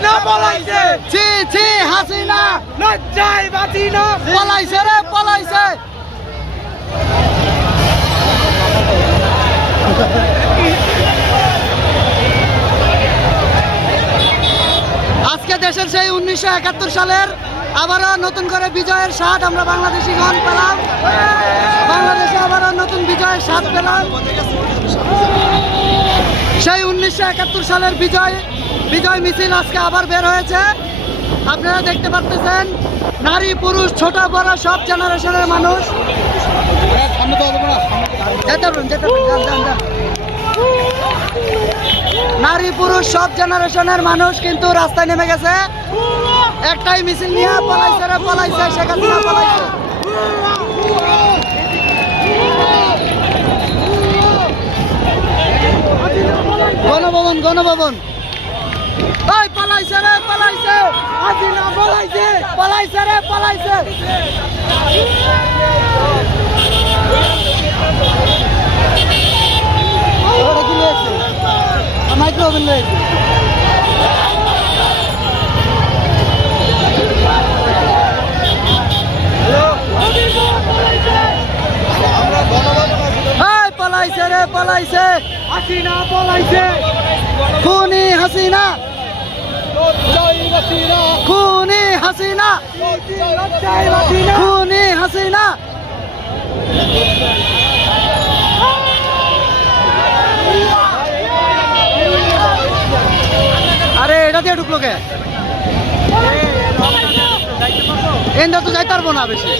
হাসিনা পলাইছে, ছি ছি হাসিনা লজ্জায় বাঁচি না, পলাইছে রে পলাইছে। আজকে দেশের সেই 1971 সালের আবারও নতুন করে বিজয়ের স্বাদ আমরা বাংলাদেশিগণ পেলাম। বাংলাদেশে আবারও নতুন বিজয়ের স্বাদ পেলাম। সেই 1971 সালের বিজয় মিছিল আজকে আবার বের হয়েছে। আপনারা দেখতে পাচ্ছেন নারী পুরুষ ছোট বড় সব জেনারেশনের মানুষ। নারী পুরুষ সব জেনারেশনের মানুষ কিন্তু রাস্তায় নেমে গেছে। একটাই মিছিল নিয়ে পলাইছে রে পলাইছে, শেখ হাসিনা পলাইছে। গণভবন গণভবন ওই পলাইছে রে পলাইছে, হাসিনা পলাইছে, পলাইছে রে পলাইছে। ওটা কি লয়েছে? Micro oven লয়েছে। পলাইছে রে পলাইছে, হাসিনা পলাইছে, খুনি হাসিনা, খুনি হাসিনা, লজ্জায় বাঁচি না, খুনি হাসিনা। আরে এটা দিয়ে ঢুকলো কে? এনটা তো যাইতে পারবো না বেশি।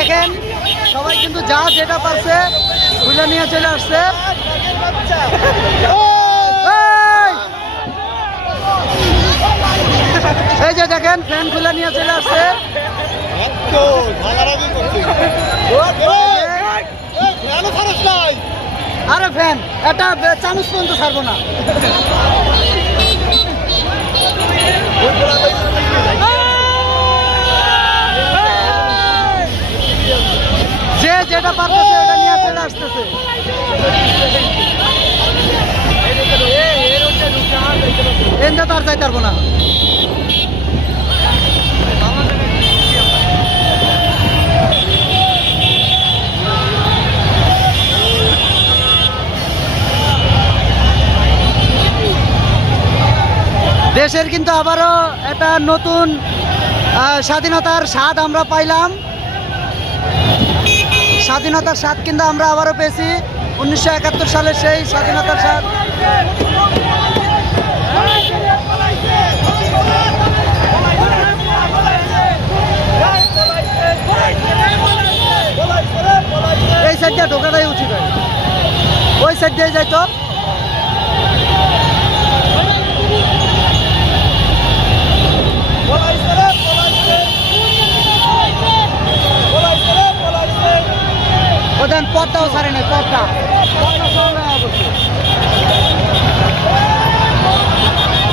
দেখেন সবাই কিন্তু যা যেটা পারছে খুলে নিয়ে চলে আসছে। এই যে দেখেন ফ্যান খুলে নিয়ে চলে আসছে। আরে ফ্যান এটা চামচ পর্যন্ত ছাড়বো না। যে যেটা পারতেছে এটা নিয়ে চলে আসতেছে। এনটা তো আর যাইতে পারবো না। দেশের কিন্তু আবারও একটা নতুন স্বাধীনতার স্বাদ আমরা পাইলাম। স্বাধীনতার স্বাদ কিন্তু আমরা আবারও পেয়েছি 1971 সালের সেই স্বাধীনতার স্বাদ। এই সাইড দিয়ে ঢোকাটাই উচিত হয়, ওই সাইড দিয়ে যাইতো। ওদের পথটাও ছাড়ে নাই, পথটা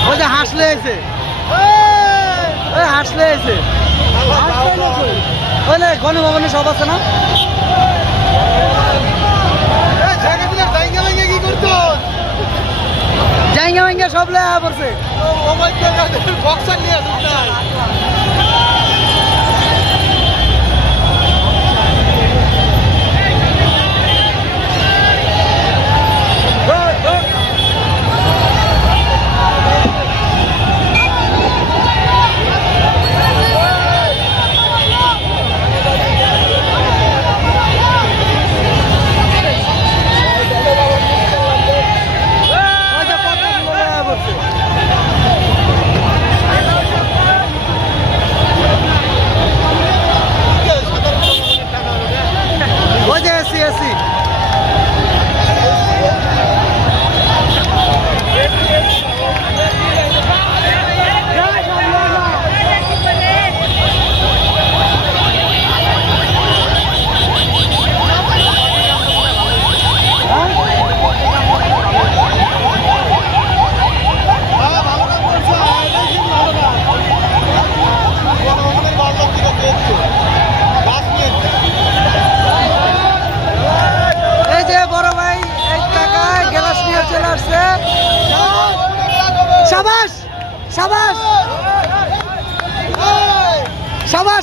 ওই যে হাসলে এসে, হাসলে এসে ওই গণভবনে সব আছে না। জায়গা ভাঙ্গা সব লেয়া পড়ছে।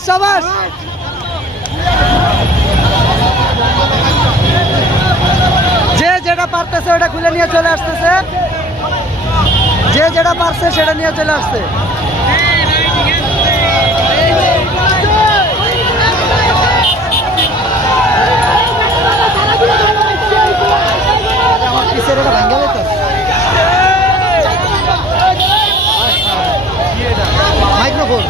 সাবাস। যে যেটা পারতেছে ওটা খুলে নিয়ে চলে আসতেছে, যে যেটা পারছে সেটা নিয়ে চলে আসছে। আমার পিছের এটা ভাঙ্গা যাইতেছে। মাইক্রোফোন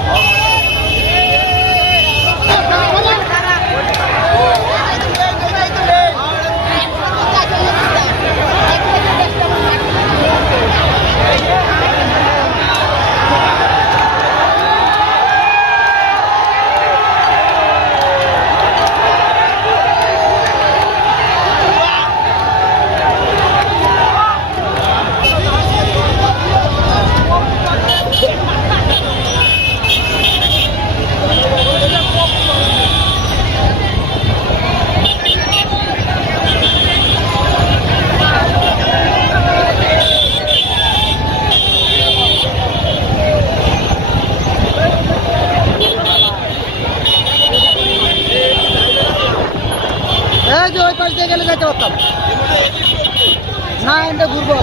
এই যে ওই পাশ দিয়ে গেলে যাইতে পারতাম না, এটা ঘুরবো।